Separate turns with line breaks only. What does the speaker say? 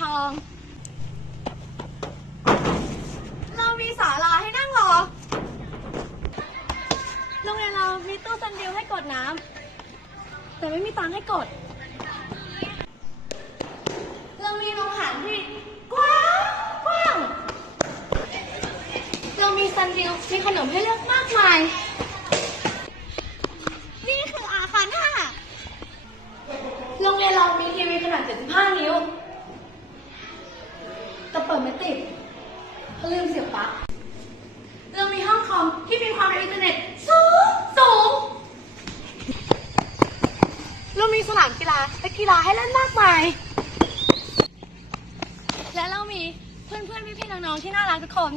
ทอง เรามีศาลาให้นั่งรอ โรงเรียนเรามีตู้ซันดิวให้กดน้ำแต่ไม่มีตังค์ให้กด เรามีโรงอาหารที่กว้างกว้าง เรามีซันดิวมีขนมให้เลือกมากมาย นี่คืออาคารห้าโรงเรียนเรามีทีวีขนาด 75 นิ้ว แต่เปิด ไม่ติดเพราะลืมเสียบปลั๊กเรามีห้องคอมที่มีความเร็วอินเทอร์เน็ตสูงสูงเรามีสนามกีฬาและกีฬาให้เล่นมากมาย และเรามีเพื่อนๆพี่ๆน้องๆที่น่ารักทุกคน